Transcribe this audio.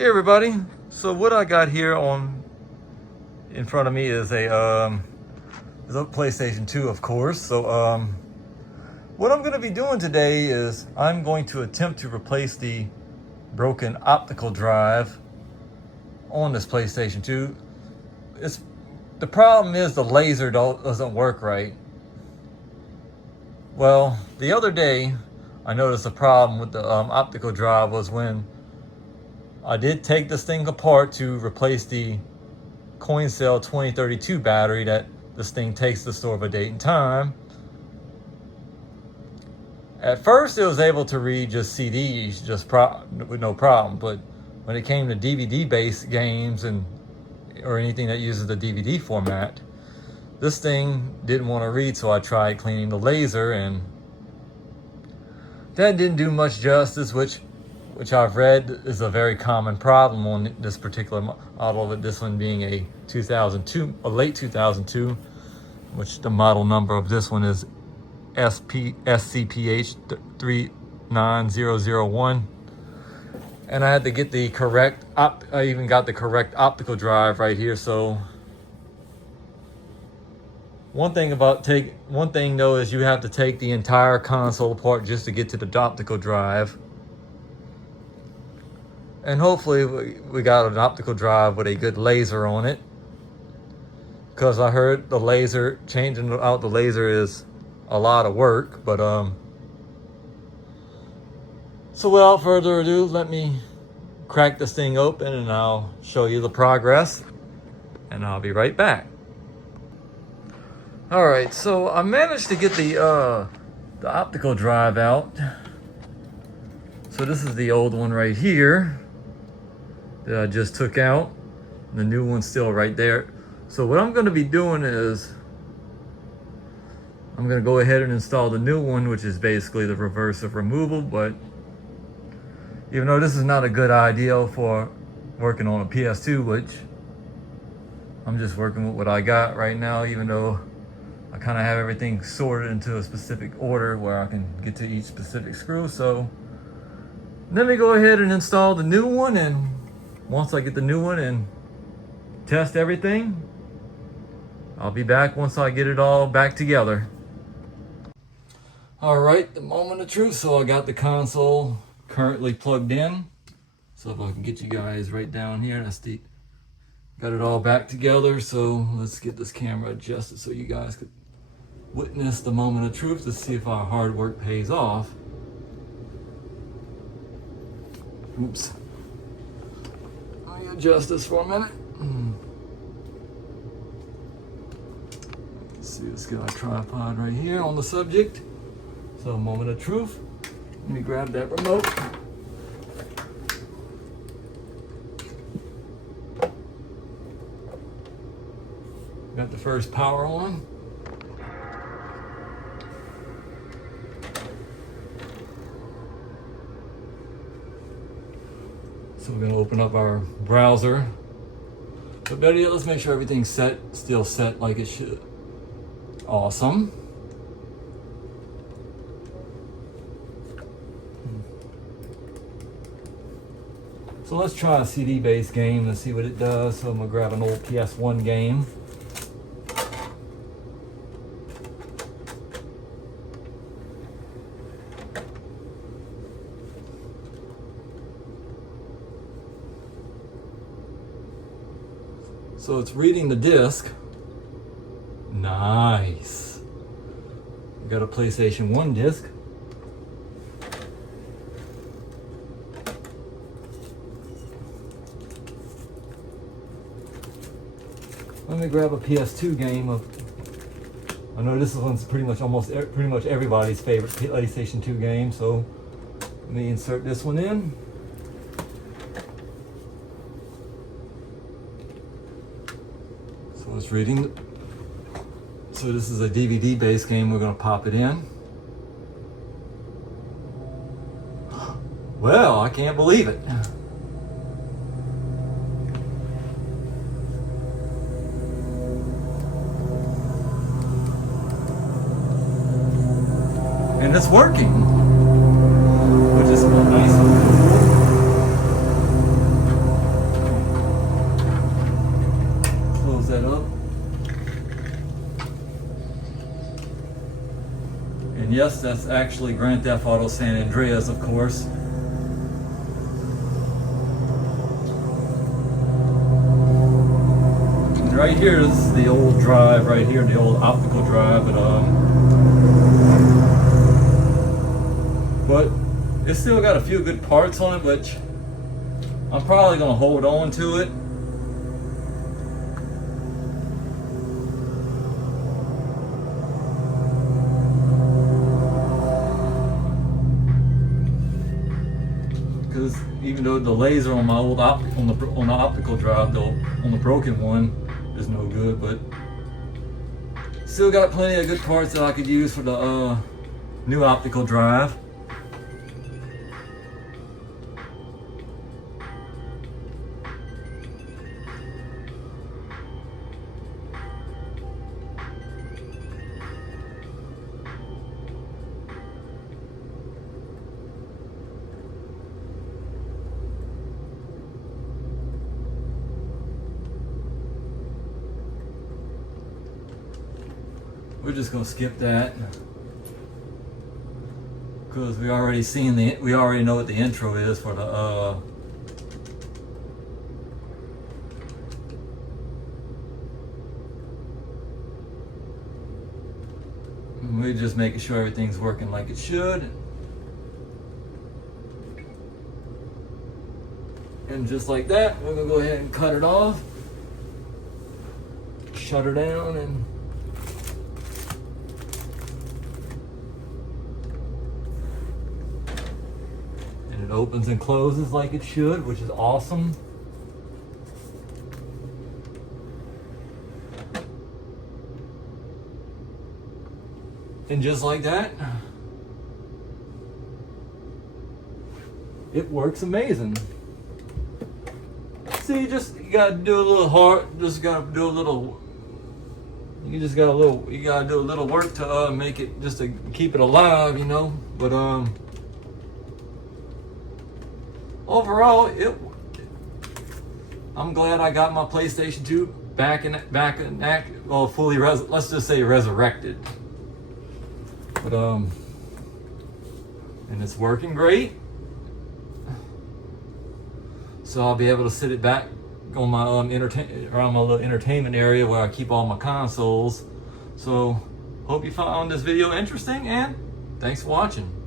Hey everybody, so what I got here in front of me is a PlayStation 2, of course. So what I'm going to be doing today is I'm going to attempt to replace the broken optical drive on this PlayStation 2. The problem is the laser doesn't work right. Well, the other day I noticed a problem with the optical drive was when I did take this thing apart to replace the coin cell 2032 battery that this thing takes to store of a date and time. At first it was able to read just CDs with no problem, but when it came to DVD-based games or anything that uses the DVD format, this thing didn't want to read, so I tried cleaning the laser, and that didn't do much justice, which I've read is a very common problem on this particular model, this one being a late 2002, which the model number of this one is SCPH-39001. And I had to get the correct, I even got the correct optical drive right here. So one thing though is you have to take the entire console apart just to get to the optical drive. And hopefully we got an optical drive with a good laser on it, because I heard changing out the laser is a lot of work. But so without further ado, let me crack this thing open and I'll show you the progress, and I'll be right back. All right, so I managed to get the optical drive out. So this is the old one right here that I just took out. The new one's still right there. So what I'm going to be doing is I'm going to go ahead and install the new one, which is basically the reverse of removal. But even though this is not a good idea for working on a PS2, which I'm just working with what I got right now, even though I kind of have everything sorted into a specific order where I can get to each specific screw. So let me go ahead and install the new one, and once I get the new one and test everything, I'll be back once I get it all back together. All right, the moment of truth. So I got the console currently plugged in. So if I can get you guys right down here, got it all back together. So let's get this camera adjusted so you guys could witness the moment of truth to see if our hard work pays off. Oops. Let me adjust this for a minute. Let's see, let's get our tripod right here on the subject. So, moment of truth. Let me grab that remote. Got the first power on. So we're going to open up our browser. But better yet, let's make sure everything's still set like it should. Awesome. So let's try a CD-based game and see what it does. So I'm going to grab an old PS1 game. So it's reading the disc. Nice. We got a PlayStation 1 disc. Let me grab a PS2 game. I know this one's pretty much everybody's favorite PlayStation 2 game. So let me insert this one in. So it's reading. So this is a DVD-based game. We're going to pop it in. Well, I can't believe it. And it's working, which is nice. PS. That's actually Grand Theft Auto San Andreas, of course. And right here, this is the old drive right here, the old optical drive, but it's still got a few good parts on it, which I'm probably gonna hold on to it. Because even though the laser on my old on the optical drive, though, on the broken one, is no good, but still got plenty of good parts that I could use for the new optical drive. We're just gonna skip that because we already know what the intro is for the we're just making sure everything's working like it should. And just like that, we're gonna go ahead and cut it off, shut her down, and it opens and closes like it should, which is awesome. And just like that, it works amazing. See, you gotta do a little hard, you gotta do a little work to make it, just to keep it alive, you know. But overall, I'm glad I got my PlayStation 2 back in act, well, fully let's just say resurrected. But and it's working great. So I'll be able to sit it back on my around my little entertainment area where I keep all my consoles. So hope you found this video interesting, and thanks for watching.